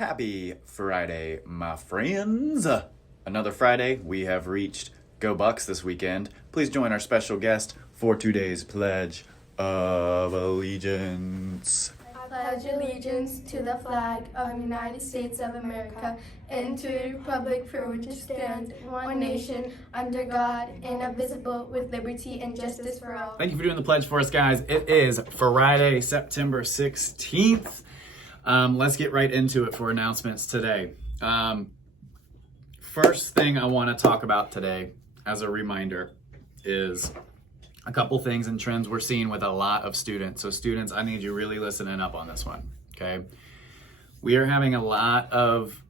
Happy Friday, my friends. Another Friday. We have reached Go Bucks this weekend. Please join our special guest for today's Pledge of Allegiance. I pledge allegiance to the flag of the United States of America and to the republic for which it stands, one nation, under God, indivisible, with liberty and justice for all. Thank you for doing the pledge for us, guys. It is Friday, September 16th. Let's get right into it for announcements today. First thing I want to talk about today, as a reminder, is a couple things and trends we're seeing with a lot of students. So students, I need you really listening up on this one, okay? We are having a lot of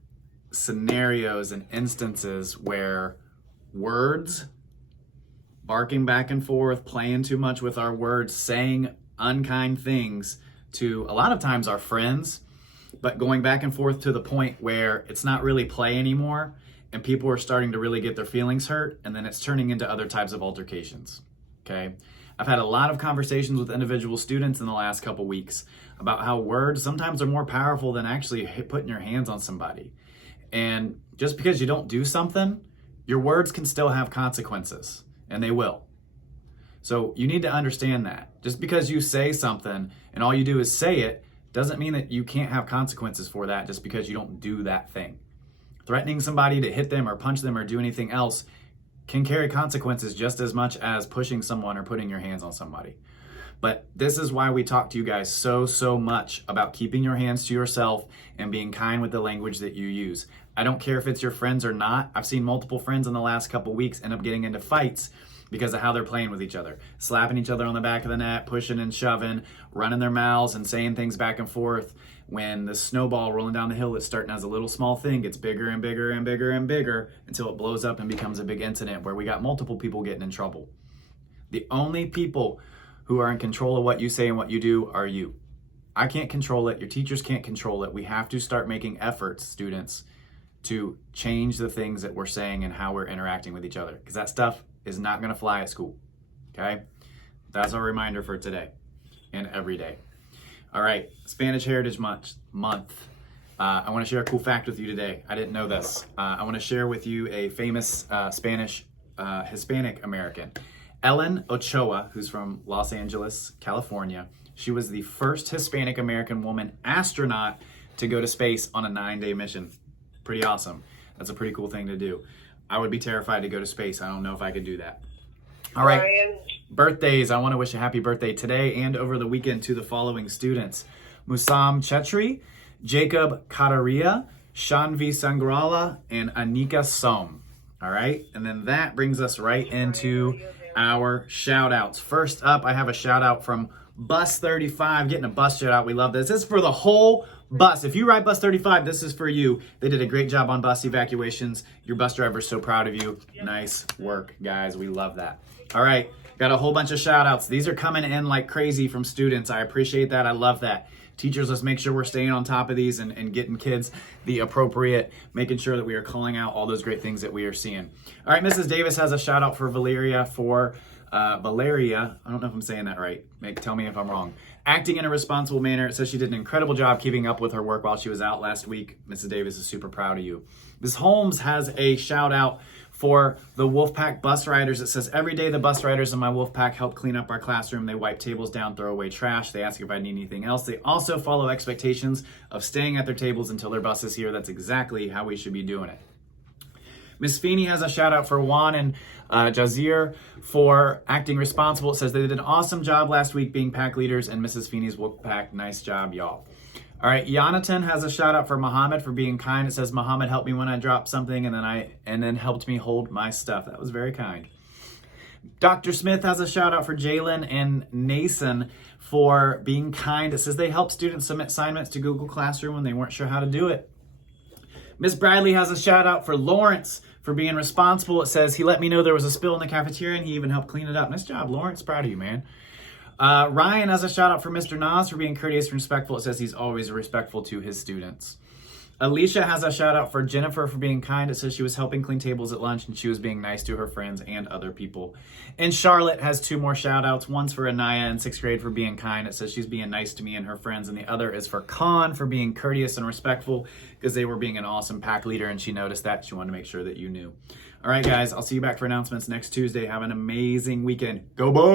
scenarios and instances where words, barking back and forth, playing too much with our words, saying unkind things to a lot of times our friends, but going back and forth to the point where it's not really play anymore and people are starting to really get their feelings hurt, and then it's turning into other types of altercations. Okay, I've had a lot of conversations with individual students in the last couple weeks about how words sometimes are more powerful than actually putting your hands on somebody. And just because you don't do something, your words can still have consequences, and they will. So you need to understand that. Just because you say something and all you do is say it doesn't mean that you can't have consequences for that just because you don't do that thing. Threatening somebody to hit them or punch them or do anything else can carry consequences just as much as pushing someone or putting your hands on somebody. But this is why we talk to you guys so much about keeping your hands to yourself and being kind with the language that you use. I don't care if it's your friends or not. I've seen multiple friends in the last couple weeks end up getting into fights because of how they're playing with each other, slapping each other on the back of the neck, pushing and shoving, running their mouths and saying things back and forth. When the snowball rolling down the hill that's starting as a little small thing gets bigger and bigger and bigger and bigger until it blows up and becomes a big incident where we got multiple people getting in trouble. The only people who are in control of what you say and what you do are you. I can't control it. Your teachers can't control it. We have to start making efforts, students, to change the things that we're saying and how we're interacting with each other, because that stuff is not going to fly at school. Okay? That's our reminder for today and every day. All right, Spanish Heritage Month. I want to share a cool fact with you today. I didn't know this. I want to share with you a famous Spanish Hispanic American, Ellen Ochoa, who's from Los Angeles, California. She was the first Hispanic American woman astronaut to go to space on a 9-day mission. Pretty awesome. That's a pretty cool thing to do. I would be terrified to go to space. I don't know if I could do that. All right. Ryan. Birthdays. I want to wish a happy birthday today and over the weekend to the following students: Musam Chetri, Jacob Kataria, Shanvi Sangrala, and Anika Som. All right. And then that brings us right into our shout outs. First up, I have a shout out from Bus 35, getting a bus shout out. We love this. This is for the whole bus. If you ride Bus 35, this is for you. They did a great job on bus evacuations. Your bus driver's so proud of you. Nice work, guys. We love that. All right. Got a whole bunch of shout outs. These are coming in like crazy from students. I appreciate that. I love that. Teachers, let's make sure we're staying on top of these and getting kids the appropriate, making sure that we are calling out all those great things that we are seeing. All right, Mrs. Davis has a shout out for Valeria Valeria, I don't know if I'm saying that right. Tell me if I'm wrong. Acting in a responsible manner. It says she did an incredible job keeping up with her work while she was out last week. Mrs. Davis is super proud of you. Ms. Holmes has a shout out for the Wolfpack bus riders. It says, every day the bus riders in my Wolfpack help clean up our classroom. They wipe tables down, throw away trash. They ask if I need anything else. They also follow expectations of staying at their tables until their bus is here. That's exactly how we should be doing it. Miss Feeney has a shout out for Juan and Jazir for acting responsible. It says they did an awesome job last week being pack leaders and Mrs. Feeney's Wolfpack. Nice job, y'all. All right, Jonathan has a shout out for Muhammad for being kind. It says Muhammad helped me when I dropped something and then helped me hold my stuff. That was very kind. Dr. Smith has a shout out for Jalen and Nason for being kind. It says they helped students submit assignments to Google Classroom when they weren't sure how to do it. Miss Bradley has a shout out for Lawrence for being responsible. It says he let me know there was a spill in the cafeteria and he even helped clean it up. Nice job, Lawrence. Proud of you, man. Ryan has a shout out for Mr. Nas for being courteous and respectful. It says he's always respectful to his students. Alicia has a shout out for Jennifer for being kind. It says she was helping clean tables at lunch and she was being nice to her friends and other people. And Charlotte has 2 more shout outs. One's for Anaya in 6th grade for being kind. It says she's being nice to me and her friends. And the other is for Con for being courteous and respectful because they were being an awesome pack leader and she noticed that. She wanted to make sure that you knew. All right, guys, I'll see you back for announcements next Tuesday. Have an amazing weekend. Go Bucks!